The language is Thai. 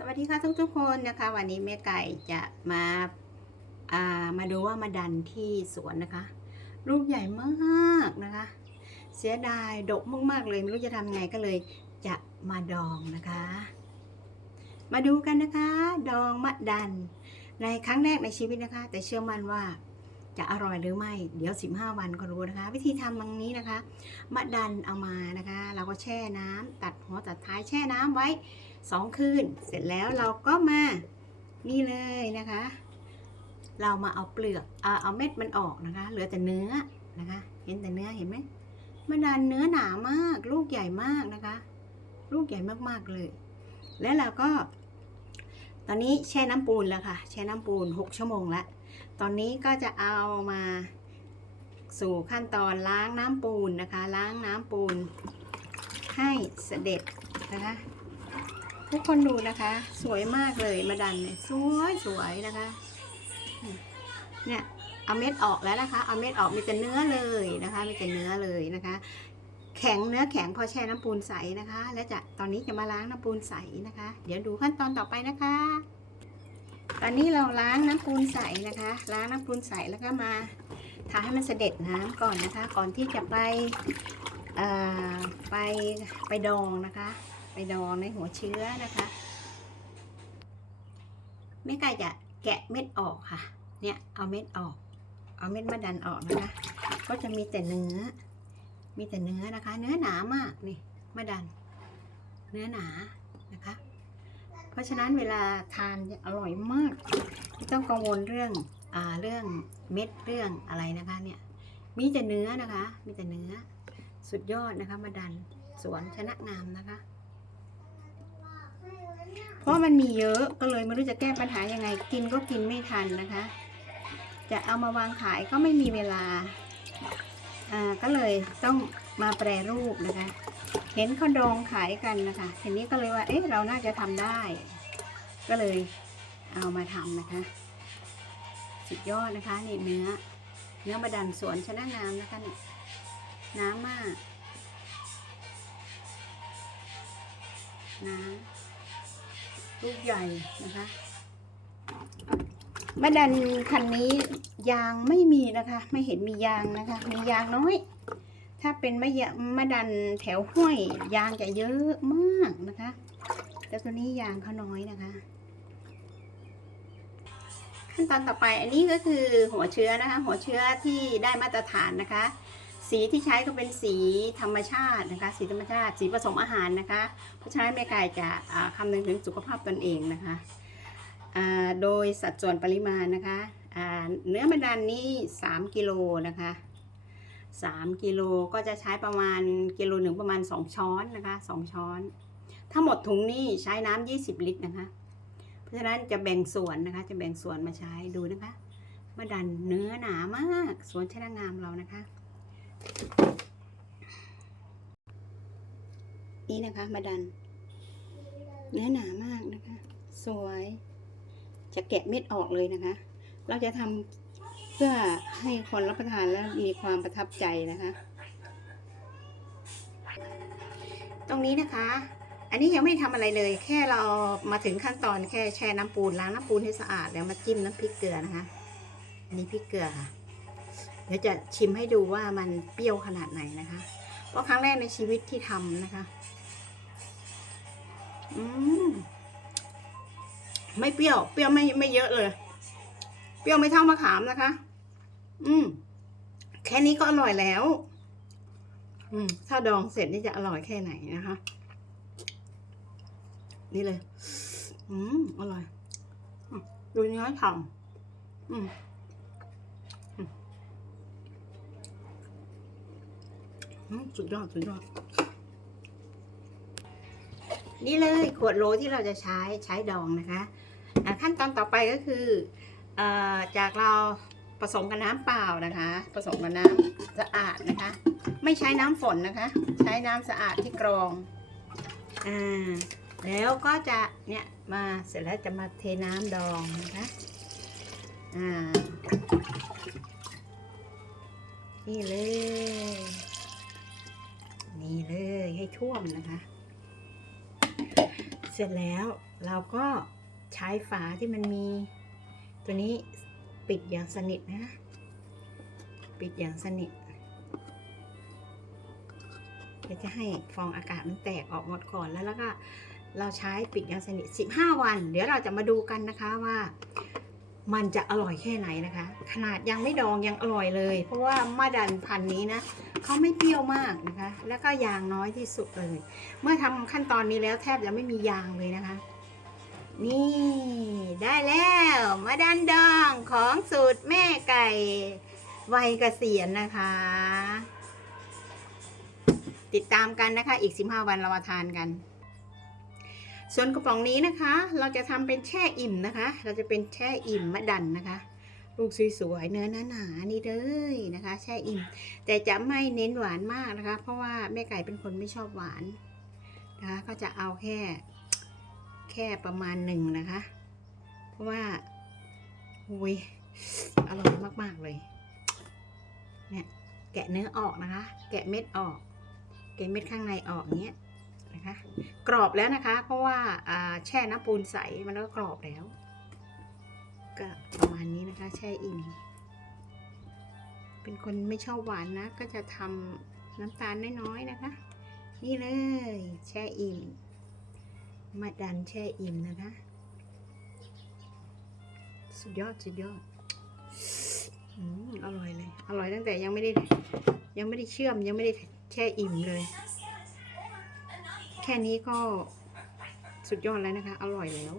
สวัสดีค่ะทุกทุกคนนะคะ วันนี้แม่ไก่จะมาอ่ามาดูว่ามาดันที่สวนนะคะลูกใหญ่มากนะคะ เสียดายดกมากๆเลยไม่รู้จะทำไงก็เลยจะมาดองนะคะ มาดูกันนะคะ ดองมะดัน ในครั้งแรกในชีวิตนะคะ แต่เชื่อมั่นว่าจะอร่อยหรือไม่เดี๋ยว 15 วันก็รู้นะคะ วิธีทำดังนี้นะคะมะดันเอามานะคะ เราก็แช่น้ำตัดหัวตัดท้ายแช่น้ำไว้ สองคืน เสร็จแล้วเราก็มานี่เลยนะคะ เรามาเอาเปลือกเอาเอาเม็ดมันออกนะคะ เหลือแต่เนื้อนะคะ เห็นแต่เนื้อเห็นไหมมะดันเนื้อหนามาก ลูกใหญ่มากนะคะ ลูกใหญ่มากๆเลย แล้วเราก็ ตอนนี้แช่น้ำปูนแล้วค่ะ แช่น้ำปูน 6 ชั่วโมงแล้วตอนนี้ก็จะเอามาสู่ขั้นตอนล้างน้ำปูนนะคะ ล้างน้ำปูนให้เสด็จนะคะ ทุกคนดูนะคะ สวยมากเลยมาดันเนี่ยสวยสวยนะคะ เนี่ยเอาเม็ดออกแล้วนะคะ เอาเม็ดออกมีแต่เนื้อเลยนะคะ มีแต่เนื้อเลยนะคะ แข็งเนื้อแข็งพอแช่น้ำปูนใสนะคะ แล้วจะตอนนี้จะมาล้างน้ำปูนใสนะคะ เดี๋ยวดูขั้นตอนต่อไปนะคะ ตอนนี้เราล้างน้ำปูนใสนะคะ ล้างน้ำปูนใสแล้วก็มาทาให้มันเสด็จน้ำก่อนนะคะ ก่อนที่จะไปไปไปดองนะคะ ไปดองในหัวเชื้อนะคะแม่ไก่จะแกะเม็ดออกค่ะ เนี่ยเอาเม็ดออก เอาเม็ดมะดันออกนะคะ ก็จะมีแต่เนื้อ มีแต่เนื้อนะคะ เนื้อหนามากนี่มะดัน เนื้อหนานะคะ เพราะฉะนั้นเวลาทานอร่อยมากไม่ต้องกังวลเรื่องอ่าเรื่องเม็ดเรื่องอะไรนะคะเนี่ยมีแต่เนื้อนะคะ มีแต่เนื้อ สุดยอดนะคะมะดันสวนชนะงามนะคะ เพราะมันมีเยอะก็เลยไม่รู้จะแก้ปัญหายังไง กินก็กินไม่ทันนะคะ จะเอามาวางขายก็ไม่มีเวลาอ่าก็เลยต้องมาแปรรูปนะคะ เห็นเขาดองขายกันนะคะทีนี้ก็เลยว่าเอ๊ะเราน่าจะทำได้ ก็เลยเอามาทำนะคะ สุดยอดนะคะนี่เนื้อ เนื้อมาดันสวนชนะงามนะคะเนี่ยน้ำมากน้ำ ลูกใหญ่นะคะมะดันคันนี้ยางไม่มีนะคะ ไม่เห็นมียางนะคะ มียางน้อย ถ้าเป็นมะยะมะดันแถวห้วย ยางจะเยอะมากนะคะ แต่ตัวนี้ยางเขาน้อยนะคะ ขั้นตอนต่อไปอันนี้ก็คือหัวเชื้อนะคะ หัวเชื้อที่ได้มาตรฐานนะคะ สีที่ใช้ก็เป็นสีธรรมชาตินะคะ สีธรรมชาติ สีผสมอาหารนะคะ เพราะฉะนั้นแม่ไก่จะคำนึงถึงสุขภาพตนเองนะคะโดยสัดส่วนปริมาณนะคะเนื้อมะดันนี่3กิโลนะคะ3กิโลก็จะใช้ประมาณกิโลหนึ่งประมาณ 2 ช้อนนะคะ 2 ช้อนถ้าหมดถุงนี่ใช้น้ำ20 ลิตรนะคะ เพราะฉะนั้นจะแบ่งส่วนนะคะ จะแบ่งส่วนมาใช้ดูนะคะมะดันเนื้อหนามากสวนชนะงามเรานะคะ นี่นะคะ มาดัน เนื้อหนามากนะคะ สวย จะแกะเม็ดออกเลยนะคะ เราจะทำเพื่อให้คนรับประทานแล้วมีความประทับใจนะคะ ตรงนี้นะคะ อันนี้ยังไม่ทำอะไรเลย แค่เรามาถึงขั้นตอนแค่แช่น้ำปูนล้างน้ำปูนให้สะอาดแล้วมาจิ้มน้ำพริกเกลือนะคะนนี้พริกเกลือค่ะ เดี๋ยวจะชิมให้ดูว่ามันเปรี้ยวขนาดไหนนะคะ เพราะครั้งแรกในชีวิตที่ทำนะคะ อืมไม่เปรี้ยว เปรี้ยวไม่ไม่เยอะเลย เปรี้ยวไม่เท่ามะขามนะคะ อืม แค่นี้ก็อร่อยแล้ว อืม ถ้าดองเสร็จนี่จะอร่อยแค่ไหนนะคะ นี่เลย อืม อร่อย ดูเนื้อฉ่ำอืม อืม สุดยอด สุดยอด นี่เลยขวดโหลที่เราจะใช้ใช้ดองนะคะะขั้นตอนต่อไปก็คืออจากเราผสมกับน้ำเปล่านะคะ ผสมกับน้ำสะอาดนะคะ ไม่ใช้น้ำฝนนะคะ ใช้น้ำสะอาดที่กรองอ่าแล้วก็จะเนี่ยมาเสร็จแล้วจะมาเทน้ำดองนะคะอ่านี่เลย ท่วมนะคะ เสร็จแล้วเราก็ใช้ฝาที่มันมี ตัวนี้ปิดอย่างสนิทนะ ปิดอย่างสนิทเดี๋ยวจะให้ฟองอากาศมันแตกออกหมดก่อนแล้วแล้วก็เราใช้ปิดอย่างสนิท 15 วัน เดี๋ยวเราจะมาดูกันนะคะว่า มันจะอร่อยแค่ไหนนะคะ ขนาดยังไม่ดองยังอร่อยเลย เพราะว่ามาดันพันนี้นะเขาไม่เปรี้ยวมากนะคะ แล้วก็ยางน้อยที่สุดเลย เมื่อทำขั้นตอนนี้แล้วแทบจะไม่มียางเลยนะคะ นี่ได้แล้วมาดันดองของสูตรแม่ไก่วัยเกษียณนะคะ ติดตามกันนะคะ อีก 15 วันเรามาทานกัน ส่วนกระป๋องนี้นะคะ เราจะทำเป็นแช่อิ่มนะคะ เราจะเป็นแช่อิ่มมะดันนะคะ ลูกสวยๆเนื้อหนาๆนี่เลยนะคะ แช่อิ่ม แต่จะไม่เน้นหวานมากนะคะ เพราะว่าแม่ไก่เป็นคนไม่ชอบหวานนะคะ ก็จะเอาแค่แค่ประมาณหนึ่งนะคะ เพราะว่าอุ้ยอร่อยมากๆเลยเนี่ยแกะเนื้อออกนะคะ แกะเม็ดออก แกะเม็ดข้างในออกอย่างเงี้ย นะคะ กรอบแล้วนะคะ เพราะว่าแช่น้ำปูนใสมันก็กรอบแล้ว ก็ประมาณนี้นะคะ แช่อิ่ม เป็นคนไม่ชอบหวานนะ ก็จะทำน้ำตาลน้อยๆนะคะ นี่เลย แช่อิ่ม มาดันแช่อิ่มนะคะ สุดยอดสุดยอดอืมอร่อยเลย อร่อยตั้งแต่ยังไม่ได้ ยังไม่ได้เชื่อมยังไม่ได้แช่อิ่มเลย แค่นี้ก็สุดยอดแล้วนะคะ อร่อยแล้ว